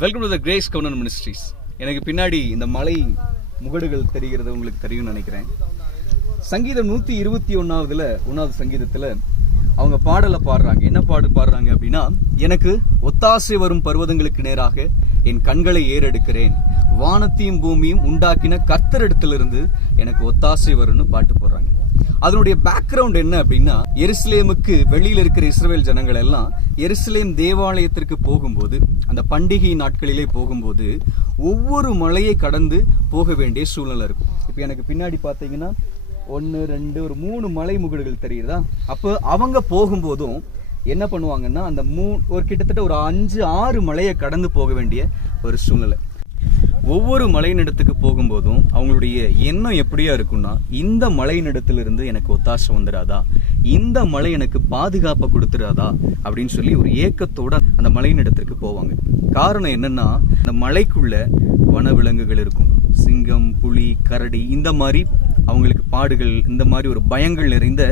Welcome to the Grace Covenant Ministries. எனக்கு பின்னாடி இந்த மலை முகடுகள் தெரிகிறது, உங்களுக்கு தெரியும்னு நினைக்கிறேன். சங்கீதம் 121வது சங்கீதத்துல அவங்க பாடலை பாடுறாங்க. என்ன பாடுறாங்க அப்படின்னா, எனக்கு ஒத்தாசை வரும் பர்வதங்களுக்கு நேராக என் கண்களை ஏறெடுக்கிறேன், வானத்தையும் பூமியும் உண்டாக்கின கர்த்தரிடத்திலிருந்து எனக்கு ஒத்தாசை வரும்னு பாட்டு போடுறாங்க. அதனுடைய பேக்ரவுண்ட் என்ன அப்படின்னா, எருசலேமுக்கு வெளியில் இருக்கிற இஸ்ரவேல் ஜனங்கள் எல்லாம் எருசலேம் தேவாலயத்திற்கு போகும்போது, அந்த பண்டிகை நாட்களிலே போகும்போது ஒவ்வொரு மலையை கடந்து போக வேண்டிய சூழ்நிலை இருக்கும். இப்ப எனக்கு பின்னாடி பாத்தீங்கன்னா 1, 2, ஒரு 3 மலை முகடுகள் தெரியுதா? அப்போ அவங்க போகும்போதும் என்ன பண்ணுவாங்கன்னா, அந்த ஒரு கிட்டத்தட்ட ஒரு 5-6 மலையை கடந்து போக வேண்டிய ஒரு சூழ்நிலை. ஒவ்வொரு மலையினிடத்துக்கு போகும்போதும் அவங்களுடைய எண்ணம் எப்படியா இருக்கும்னா, இந்த மலையினிடத்திலிருந்து எனக்கு ஒத்தாசை வந்துடாதா, இந்த மலை எனக்கு பாதுகாப்பை கொடுத்துடாதா அப்படின்னு சொல்லி ஒரு ஏக்கத்தோட அந்த மலையினிடத்திற்கு போவாங்க. காரணம் என்னன்னா, அந்த மலைக்குள்ள வனவிலங்குகள் இருக்கும். சிங்கம், புலி, கரடி, இந்த மாதிரி அவங்களுக்கு பாடுகள், இந்த மாதிரி ஒரு பயங்கள் நிறைந்த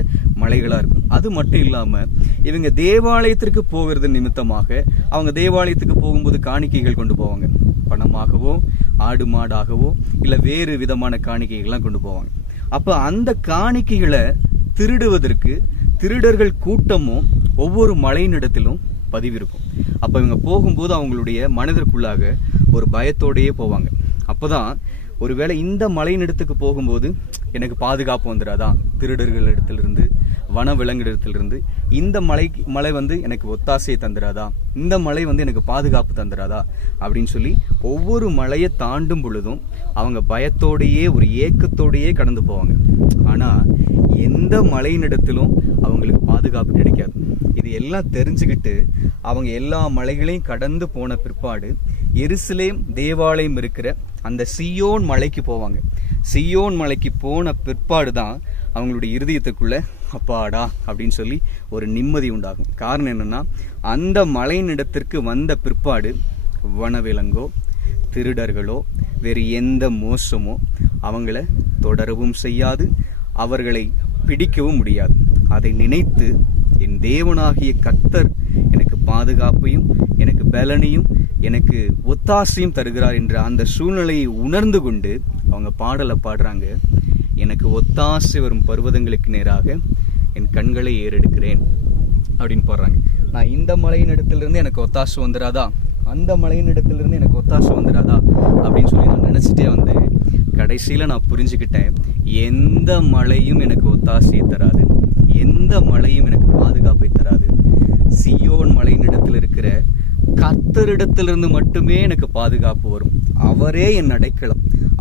மலைகளா இருக்கும். அது மட்டும் இல்லாம இவங்க தேவாலயத்திற்கு போகிறது நிமித்தமாக அவங்க தேவாலயத்துக்கு போகும்போது காணிக்கைகள் கொண்டு போவாங்க. பணமாகவோ ஆடு மாடாகவோ இல்ல வேறு விதமான காணிக்கைகள்லாம் கொண்டு போவாங்க. அப்ப அந்த காணிக்கைகளை திருடுவதற்கு திருடர்கள் கூட்டமும் ஒவ்வொரு மலையினிடத்திலும் பதிவிருக்கும். அப்ப இவங்க போகும்போது அவங்களுடைய மனதிற்குள்ளாக ஒரு பயத்தோடையே போவாங்க. அப்பதான் ஒருவேளை இந்த மலையினிடத்துக்கு போகும்போது எனக்கு பாதுகாப்பு வந்துடாதா, திருடர்கள் இடத்திலிருந்து, வனவிலங்கிடத்திலிருந்து, இந்த மலை வந்து எனக்கு ஒத்தாசையை தந்துடாதா, இந்த மலை வந்து எனக்கு பாதுகாப்பு தந்துடாதா அப்படின்னு சொல்லி ஒவ்வொரு மலையை தாண்டும் பொழுதும் அவங்க பயத்தோடையே ஒரு ஏக்கத்தோடையே கடந்து போவாங்க. ஆனா எந்த மலையினிடத்திலும் அவங்களுக்கு பாதுகாப்பு கிடைக்காது. இது எல்லாம் தெரிஞ்சுக்கிட்டு அவங்க எல்லா மலைகளையும் கடந்து போன பிற்பாடு எருசலேம் தேவாலயம் இருக்கிற அந்த சீயோன் மலைக்கு போவாங்க. சீயோன் மலைக்கு போன பிற்பாடு தான் அவங்களுடைய இருதயத்துக்குள்ள அப்பாடா அப்படின்னு சொல்லி ஒரு நிம்மதி உண்டாகும். காரணம் என்னன்னா, அந்த மலையினிடத்திற்கு வந்த பிற்பாடு வனவிலங்கோ திருடர்களோ வேறு எந்த மோசமோ அவங்கள தொடரவும் செய்யாது, அவர்களை பிடிக்கவும் முடியாது. அதை நினைத்து என் தேவனாகிய கர்த்தர் எனக்கு பாதுகாப்பையும் எனக்கு பலனையும் எனக்கு ஒத்தாசையும் தருகிறார் என்ற அந்த சூழ்நிலையை உணர்ந்து கொண்டு அவங்க பாடலை பாடுறாங்க. எனக்கு ஒத்தாசை வரும் பர்வதங்களுக்கு நேராக என் கண்களை ஏறெடுக்கிறேன் அப்படின்னு பாடுறாங்க. நான் இந்த மலையினிடத்திலிருந்து எனக்கு ஒத்தாசை வந்துடாதா, அந்த மலையினிடத்திலிருந்து எனக்கு ஒத்தாசை வந்துடாதா அப்படின்னு சொல்லி நான் நினைச்சிட்டே வந்தேன். கடைசியில நான் புரிஞ்சுக்கிட்டேன், எந்த மலையும் எனக்கு ஒத்தாசையை தராது, எந்த மலையும் எனக்கு பாதுகாப்பை தராது. சீயோன் மலையினிடத்தில் இருக்கிற கர்த்தரிடத்திலிருந்து மட்டுமே எனக்கு பாதுகாப்பு வரும். அவரே என் அடைக்கலம்.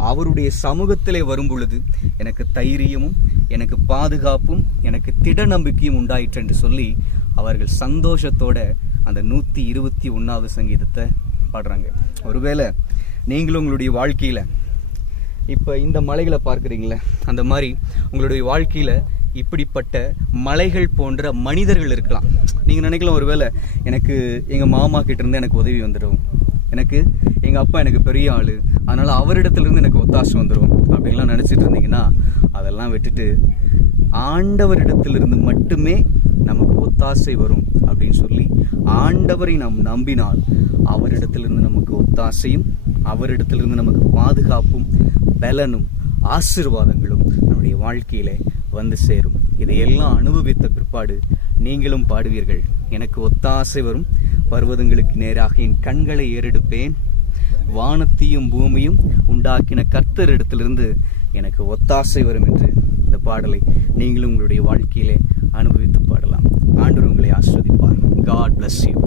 அவருடைய சமூகத்திலே வரும் பொழுது எனக்கு தைரியமும் எனக்கு பாதுகாப்பும் எனக்கு திட நம்பிக்கையும் உண்டாயிற்று என்று சொல்லி அவர்கள் சந்தோஷத்தோட அந்த 121வது சங்கீதத்தை பாடுறாங்க. ஒருவேளை நீங்களும் உங்களுடைய வாழ்க்கையில இப்ப இந்த மலைகளை பார்க்குறீங்களே, அந்த மாதிரி உங்களுடைய வாழ்க்கையில இப்படிப்பட்ட மலைகள் போன்ற மனிதர்கள் இருக்கலாம். நீங்க நினைக்கலாம், ஒருவேளை எனக்கு எங்க மாமா கிட்ட இருந்து எனக்கு உதவி வந்துடும், எனக்கு எங்க அப்பா எனக்கு பெரிய ஆளு, அதனால அவரிடத்திலிருந்து எனக்கு ஒத்தாசை வந்துடும் அப்படின்லாம் நினைச்சிட்டு இருந்தீங்கன்னா, அதெல்லாம் விட்டுட்டு ஆண்டவரிடத்திலிருந்து மட்டுமே நமக்கு ஒத்தாசை வரும் அப்படின்னு சொல்லி ஆண்டவரை நாம் நம்பினால் அவரிடத்திலிருந்து நமக்கு ஒத்தாசையும் அவரிடத்திலிருந்து நமக்கு பாதுகாப்பும் பலனும் ஆசீர்வாதங்களும் நம்முடைய வாழ்க்கையில வந்து சேரும். இதையெல்லாம் அனுபவித்த பிற்பாடு நீங்களும் பாடுவீர்கள், எனக்கு ஒத்தாசை வரும் பர்வதங்களுக்கு நேராக என் கண்களை ஏறெடுப்பேன், வானத்தையும் பூமியும் உண்டாக்கின கர்த்தரிடத்திலிருந்து எனக்கு ஒத்தாசை வரும் என்று இந்த பாடலை நீங்களும் உங்களுடைய வாழ்க்கையிலே அனுபவித்து பாடலாம். ஆண்டவர் உங்களை ஆசீர்வதிப்பார். God bless you.